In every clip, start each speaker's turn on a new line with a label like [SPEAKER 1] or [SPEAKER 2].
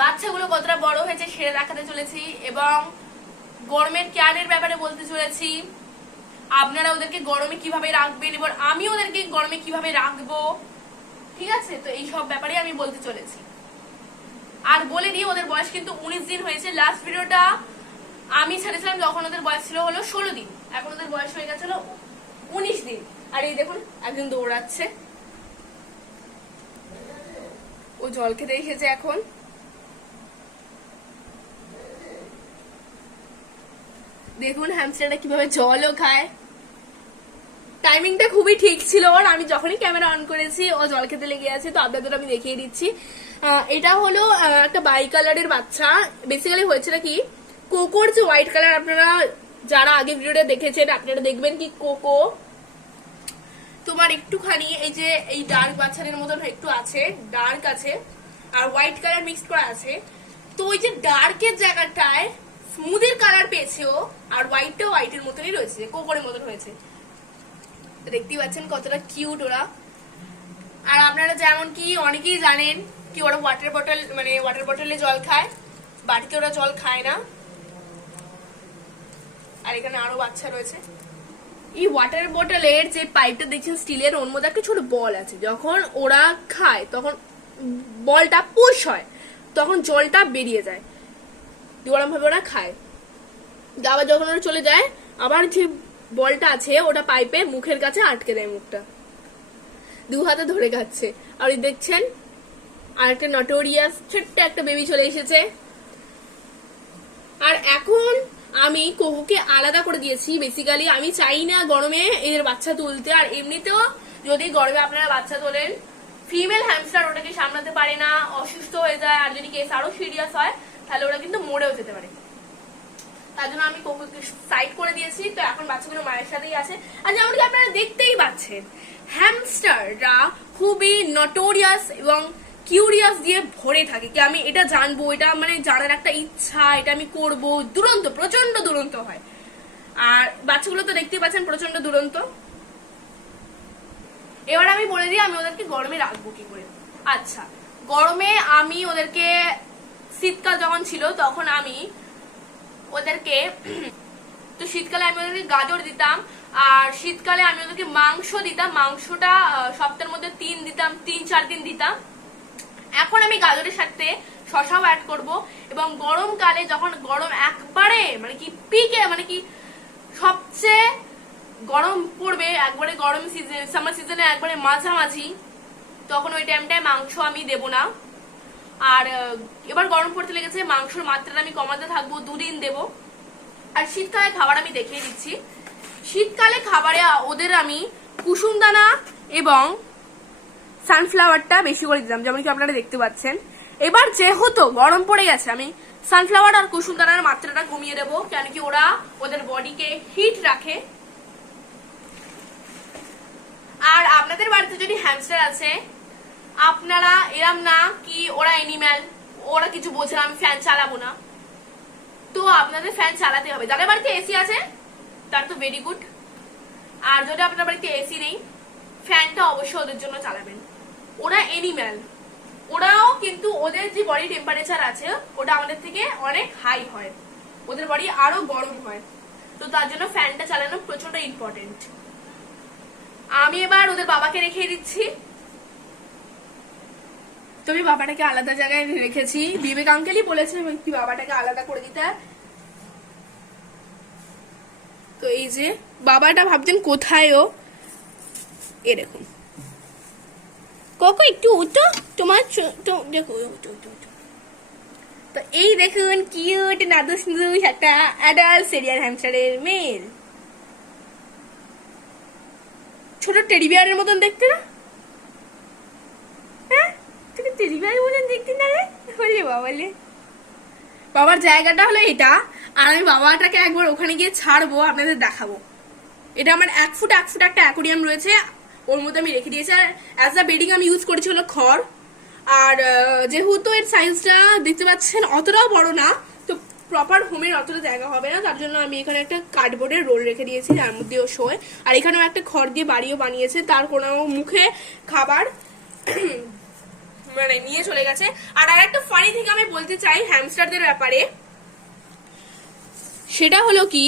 [SPEAKER 1] বাচ্চাগুলো কতটা বড় হয়েছে সেটা দেখাতে চলেছি এবং গরমের কেয়ারের ব্যাপারে বলতে চলেছি। আপনারা ওদেরকে গরমে কীভাবে রাখবেন এবং আমি ওদেরকে গরমে কীভাবে রাখব? ঠিক আছে? তো এই সব ব্যাপারে আমি বলতে চলেছি। আর বলে দিই ওদের বয়স কিন্তু উনিশ দিন হয়েছে। লাস্ট ভিডিওটা আমি ছেড়েছিলাম যখন ওদের বয়স ছিল হলো ষোলো দিন। এখন ওদের বয়স হয়ে গেছিল উনিশ দিন। আর এই দেখুন, একজন দৌড়াচ্ছে। ও জল খেতে এসেছে এখন। দেখুন হ্যামস্টারটা কীভাবে জলও খায়। টাইমিংটা খুবই ঠিক ছিল ওর। আমি যখনই ক্যামেরা অন করেছি, ও জল খেতে লেগে আছে, তো আপনাদের আমি দেখিয়ে দিচ্ছি। এটা হলো একটা বাই কালারের বাচ্চা। বেসিক্যালি হয়েছে কি কোকোর যে হোয়াইট কালার আপনারা যারা আগে ভিডিওটা দেখেছেন, আপনারা দেখবেন কি কোকো। তোমার একটুখানি এই যে, এই ডার্ক বাচ্চাদের মতন একটু আছে ডার্ক আছে, আর হোয়াইট কালার মিক্সড করা আছে। তো ওই যে ডার্কের জায়গাটায় স্মুথের কালার পেয়েছে ও, আর হোয়াইটটাও হোয়াইটের মতনই রয়েছে কোকোরের মতন হয়েছে। দেখতেই পাচ্ছেন কতটা কিউট ওরা। আর আপনারা যেমন কি অনেকেই জানেন কি ওরা ওয়াটার বটল মানে ওয়াটার বটলে জল খায় বাড়িতে ওরা জল খায় না। আর এখানে আরও বাচ্চা রয়েছে। এই ওয়াটার বটলের যে পাইপটা দেখছেন স্টিলের ওর মধ্যে একটা ছোট বল আছে। যখন ওরা খায়, তখন বলটা পুশ হয়, তখন জলটা বেরিয়ে যায়। ওরম ভাবে ওরা খায়। দিয়ে আবার যখন ওরা চলে যায়, আবার যে বলটা আছে, ওটা পাইপে মুখের কাছে আটকে দেয় মুখটা। দু হাতে ধরে খাচ্ছে। আর দেখছেন আর একটা নটোরিয়াস ছোট্ট একটা বেবি চলে এসেছে। আর এখন আমি কোকোকে আলাদা করে দিয়েছি বেসিক্যালি আমি চাই না গরমে এদের বাচ্চা তুলতে। আর এমনিতেও যদি গরমে আপনারা বাচ্চা তোলেন ফিমেল হ্যামস্টার ওটাকে সামলাতে পারে না, অসুস্থ হয়ে যায়। আর যদি কেস আরও সিরিয়াস হয় তাহলে ওরা কিন্তু মরেও যেতে পারে। তার জন্য আমি সাইড করে দিয়েছি, তো এখন বাচ্চাগুলো মায়ের সাথেই আছে। আর যেমন আপনারা দেখতেই পাচ্ছেন হ্যামস্টাররা খুবই নটোরিয়াস এবং কিউরিয়াস দিয়ে ভরে থাকে। কি আমি এটা জানব, এটা মানে জানার একটা ইচ্ছা, এটা আমি করব। দুরন্ত প্রচণ্ড দুরন্ত হয়। আর বাচ্চাগুলো তো দেখতেই পাচ্ছেন প্রচণ্ড দুরন্ত। এবার আমি বলে দিই, আমি ওদেরকে গরমে রাখব কি করে? আচ্ছা গরমে আমি ওদেরকে শীতকাল যখন ছিল, তখন আমি ওদেরকে তো শীতকালে আমি ওদেরকে গাজর দিতাম, আর শীতকালে আমি ওদেরকে মাংস দিতাম। মাংসটা সপ্তাহের মধ্যে তিন দিতাম, তিন, চার দিন দিতাম। এখন আমি গাজরের সাথে শশাও অ্যাড করব এবং গরমকালে যখন গরম একবারে মানে কি পিকে মানে কি সবচেয়ে গরম পড়বে, একবারে গরম সিজন সামার সিজনে একবারে মাঝামাঝি, তখন ওই টাইমটায় মাংস আমি দেব না। আর এবার গরম পড়তে লেগেছে, মাংসর মাত্রাটা আমি কমাতে থাকব, দুদিন দেব। আর শীতকালে খাবার আমি দেখিয়ে দিচ্ছি। শীতকালে খাবারে ওদের আমি কুসুম দানা এবং সানফ্লাওয়ারটা বেশি করে দিতাম যেমন কি আপনারা দেখতে পাচ্ছেন। এবার যেহেতু গরম পড়ে গেছে, আমি সানফ্লাওয়ার আর কুসুম দানার মাত্রাটা কমিয়ে দেবো কেন কি ওরা ওদের বডিকে হিট রাখে। আর আপনাদের বাড়িতে যদি হ্যামস্টার আছে আপনারা এরম না কি ওরা এনিম্যাল ওরা কিছু বোঝে আমি ফ্যান চালাবো না। তো আপনাদের ফ্যান চালাতে হবে। যাদের বাড়িতে এসি আছে, তার তো ভেরি গুড আর যদি আপনার বাড়িতে এসি নেই ফ্যানটা অবশ্যই ওদের জন্য চালাবেন। ওরা এনিম্যাল ওরাও কিন্তু ওদের যে বডি টেম্পারেচার আছে, ওটা আমাদের থেকে অনেক হাই হয়। ওদের বডি আরও গরম হয়। তো তার জন্য ফ্যানটা চালানো প্রচণ্ড ইম্পর্টেন্ট আমি এবার ওদের বাবাকে রেখে দিচ্ছি। তো আমি বাবাটাকে আলাদা জায়গায় রেখেছি। বিবেক আঙ্কেলই বলেছে কি বাবাটাকে আলাদা করে দিতে? তো এই যে বাবাটা ভাবছেন কোথায় ও? এ দেখুন। কোকো একটু উঠো। তোমার দেখো উঠো উঠো। তো এই দেখুন কিউট নাদুস নুদুস একটা অ্যাডাল্ট সিরিয়াল হ্যামস্টারের মেল ছোট টেডি বিয়ারের মতন দেখতে না? বিয়ারের মতন দেখতে না রে? বাবার জায়গাটা হলো এটা, আর আমি বাবাটাকে একবার ওখানে গিয়ে ছাড়বো, আপনাদের দেখাবো। এটা আমার এক ফুট এক ফুট একটা অ্যাকোরিয়াম রয়েছে, ওর মধ্যে আমি রেখে দিয়েছি। আর অ্যাজ আ বেডিং আমি ইউজ করেছি হলো খড়। আর যেহেতু এর সাইজটা দেখতে পাচ্ছেন অতটাও বড় না, তো প্রপার হোমের অতটা জায়গা হবে না। তার জন্য আমি এখানে একটা কার্ডবোর্ডের রোল রেখে দিয়েছি, যার মধ্যে ও শোয়। আর এখানেও একটা খড় দিয়ে বাড়িও বানিয়েছে, তার কোনো মুখে খাবার। মানে নিয়ে চলে গেছে। আর আর একটা ফানি থেকে আমি বলতে চাই হ্যামস্টারদের ব্যাপারে, সেটা হলো কি?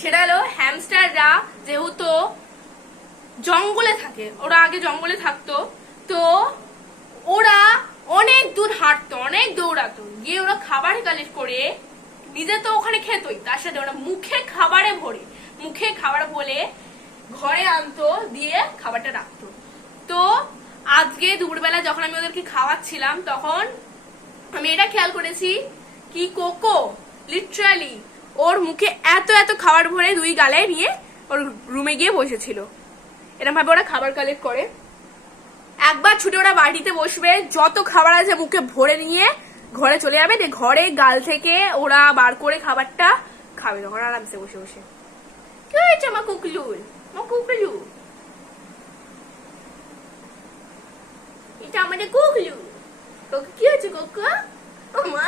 [SPEAKER 1] সেটা হলো হ্যামস্টাররা যেহেতু জঙ্গলে থাকে, ওরা আগে জঙ্গলে থাকতো, তো ওরা অনেক দূর হাঁটতো, অনেক দৌড়াতো। গিয়ে ওরা খাবার কালেক্ট করে নিজে তো ওখানে খেতই, তার সাথে ওরা মুখে খাবারে ভরে, মুখে খাবার বলে ঘরে আনতো, দিয়ে খাবারটা রাখতো। তো আজকে দুপুরবেলা যখন আমি ওদেরকে খাওয়াচ্ছিলাম, তখন আমি এটা খেয়াল করেছি কি কোকো লিটারালি ওর মুখে এত এত খাবার ভরে দুই গালে নিয়ে ওর রুমে গিয়ে বসেছিল। এরকম ভাবে ওরা খাবার কালেক্ট করে। একবার ছুটে ওরা বাড়িতে বসবে, যত খাবার আছে মুখে ভরে নিয়ে ঘরে চলে যাবে, দিয়ে ঘরে গাল থেকে ওরা বার করে খাবারটা খাবে তখন আরামসে বসে বসে। কি হয়েছে আমার কুকলুর? আমার কুকলু এটা আমাদের কুকলু কোকো কি হয়েছে, কোকো? ও মা।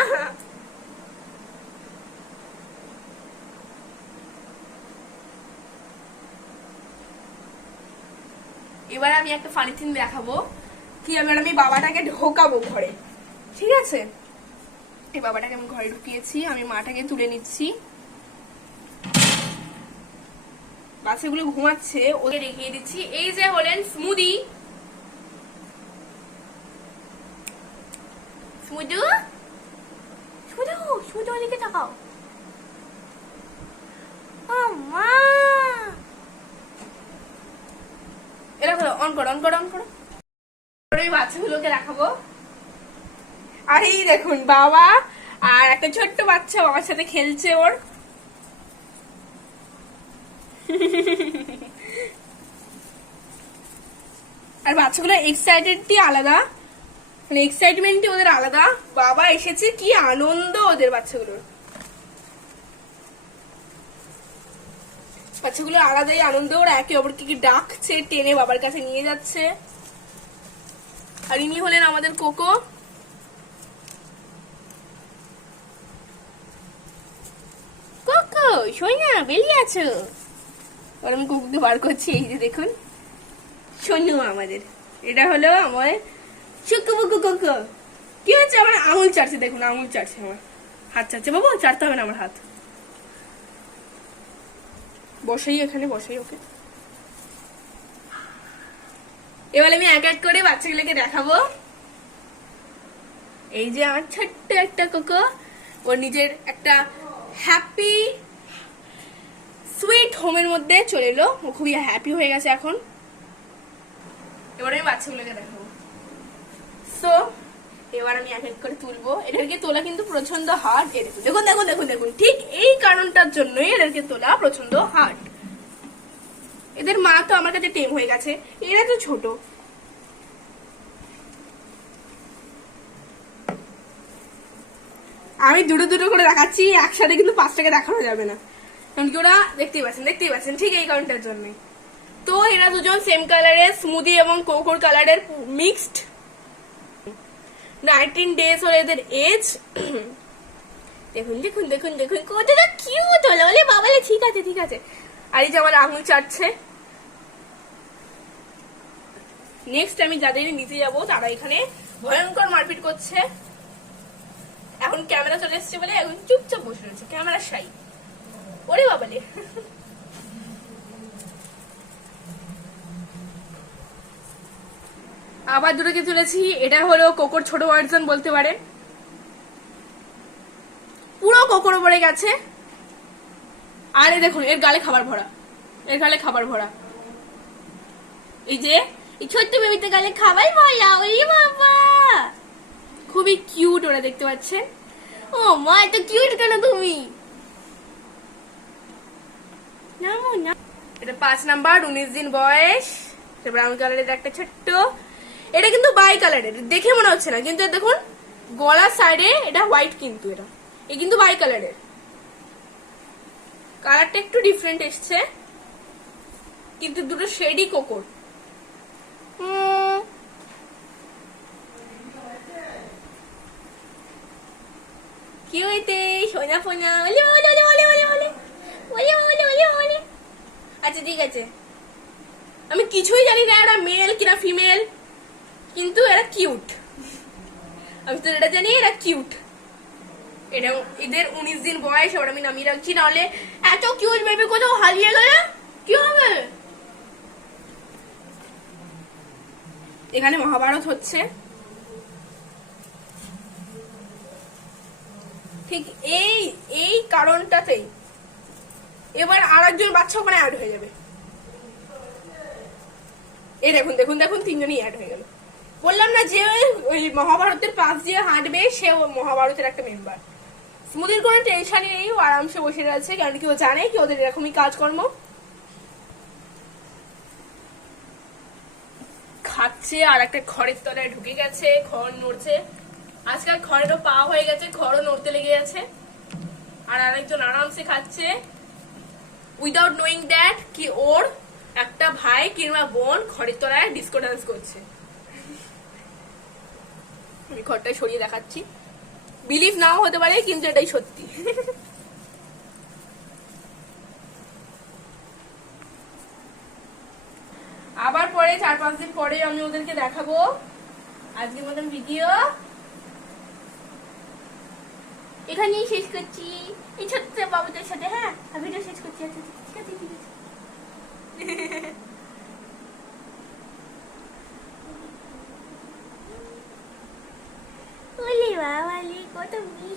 [SPEAKER 1] এবার আমি একটা ফানি থিং দেখাবো। কি, এবার আমি বাবাটাকে ঢোকাবো ঘরে। ঠিক আছে? এই বাবাটাকে আমি ঘরে ঢুকিয়েছি, আমি মাটাকে তুলে নিচ্ছি। বাচ্চাগুলো ঘুমাচ্ছে, ওকে রেখে দিচ্ছি। এই যে হলেন স্মুদি। স্মুদু স্মুদু স্মুদু ওদিকে তাকাও মা এটা করো অন করো অন করো অন করো এবার বাচ্চাগুলোকে রাখাবো আর এই দেখুন বাবা আর একটা ছোট্ট বাচ্চা বাবার সাথে খেলছে ওর আর বাচ্চাগুলো এক্সাইটেডটি আলাদা মানে এক্সাইটমেন্টই ওদের আলাদা। বাবা এসেছে কি আনন্দ ওদের বাচ্চাগুলোর। বাচ্চাগুলো আলাদাই আনন্দ ওরা একে অপরকে কি ডাকছে টেনে বাবার কাছে নিয়ে যাচ্ছে। আর ইনি হলেন আমাদের কোকো। কোকো সোনা বেরিয়ে আছো। আর আমি কোকোকে বার করছি এই যে দেখুন। সোনু আমাদের। এটা হলো আমার শুকু বুকু কোকো কি হচ্ছে আমার আঙুল চাটছে? দেখুন, আঙুল চাটছে আমার। হাত চাটছে। বাবু, চাটতে হবে না আমার হাত। বসেই এখানে, বসেই ওকে। এবার আমি এক এক করে বাচ্চাগুলোকে দেখাবো। এই যে আমার ছোট্ট একটা কোকো। ওর নিজের একটা হ্যাপি সুইট হোমের মধ্যে চলে এলো। ও খুবই হ্যাপি হয়ে গেছে এখন। এবার আমি বাচ্চাগুলোকে দেখাবো। সো এবার আমি এক করে তুলবো। এদেরকে তোলা কিন্তু প্রচণ্ড হার্ড দেখুন দেখুন দেখুন দেখুন ঠিক এই কারণটার জন্যই এদেরকে তোলা প্রচণ্ড হার্ড এদের মা তো আমার কাছে টেম হয়ে গেছে। এরা তো ছোট। আমি দুটো দুটো করে দেখাচ্ছি, একসাথে কিন্তু পাঁচটাকে দেখানো যাবে না। কারণ কি ওরা দেখতেই পাচ্ছেন দেখতেই পাচ্ছেন, ঠিক এই কারণটার জন্যই। তো এরা দুজন সেম কালারের স্মুদি এবং কোকোর কালারের মিক্সড নাইনটিন ডেজ হলো এদের এজ দেখুন দেখুন দেখুন দেখুন, কতটা কিউট হলো। বলে বাবালে ঠিক আছে ঠিক আছে। আর এই যে আমার আঙুল চাটছে। নেক্সট আমি যাদের নিতে যাব, তারা এখানে ভয়ঙ্কর মারপিট করছে। এখন ক্যামেরা চলে এসছে বলে এখন চুপচাপ বসে রয়েছে ক্যামেরা সাই ওরে বাবালে আবার দুটোকে তুলেছি? এটা হলো কোকোর ছোট ভার্জন বলতে পারেন পুরো কোকোর উপরে গেছে। আর এই দেখুন, এর গালে খাবার ভরা। এর গালে খাবার ভরা। এই যে, এই ছোট্ট বেবিতে গালে খাবার ভরা, ওই বাবা! খুবই কিউট ওরা দেখতে পাচ্ছেন। ও মা, এত কিউট কেন তুমি? এটা পাঁচ নাম্বার, উনিশ দিন বয়স। ব্রাউন কালারের একটা ছোট্ট এটা কিন্তু বাই কালারের দেখে মনে হচ্ছে না। কিন্তু দেখুন, গলার সাইডে এটা হোয়াইট কিন্তু এটা। এ কিন্তু বাই কালারের কালারটা একটু ডিফারেন্ট এসছে, কিন্তু দুটো শেডই কোকোর কি হইতে? ফোনা ফোনা। ওলে ওলে ওলে ওলে ওলে ওলে। ওলে ওলে ওলে আচ্ছা ঠিক আছে। আমি কিছুই জানি না এরা মেল কিনা ফিমেল কিন্তু এরা কিউট আমি তো এটা জানি এরা কিউট এটা এদের উনিশ দিন বয়স, এবার আমি নামিয়ে রাখছি, নাহলে এত কিউট বেবি কোথাও হারিয়ে গেলে? কি হবে? এখানে মহাভারত হচ্ছে। ঠিক এই এই কারণটাতেই এবার আর একজন বাচ্চা ওখানে অ্যাড হয়ে যাবে। এই দেখুন দেখুন দেখুন, তিনজনই অ্যাড হয়ে গেল। বললাম না যে ওই মহাভারতের পাশ দিয়ে হাঁটবে, সে মহাভারতের একটা মেম্বার স্মুদির কোনো টেনশনই নেই, ও আরামসে বসে রয়েছে, কারণ কি ও জানে কি ওদের এরকমই কাজকর্ম। খাচ্ছে আর একটা খড়ের তলায় ঢুকে গেছে, খড় নড়ছে। আজকাল খড়েরও পা হয়ে গেছে, খড়ও নড়তে লেগে গেছে। আর আরেকজন আরামসে খাচ্ছে। উইদাউট নোয়িং দ্যাট কি ওর একটা ভাই কিংবা বোন খড়ের তলায় ডিস্কো ডান্স করছে। আমি ঘরটা সরিয়ে দেখাচ্ছি। বিলিভ নাও হতে পারে, কিন্তু এটাই সত্যি। আবার পরে, চার পাঁচ দিন পরে আমি ওদেরকে দেখাবো। আজকের মতন ভিডিও এখানেই শেষ করছি। এই ছোট্ট বাবুদের সাথে হ্যাঁ? ভিডিও শেষ করছি আচ্ছা ঠিক আছে ঠিক আছে। lá, ali, conta muito.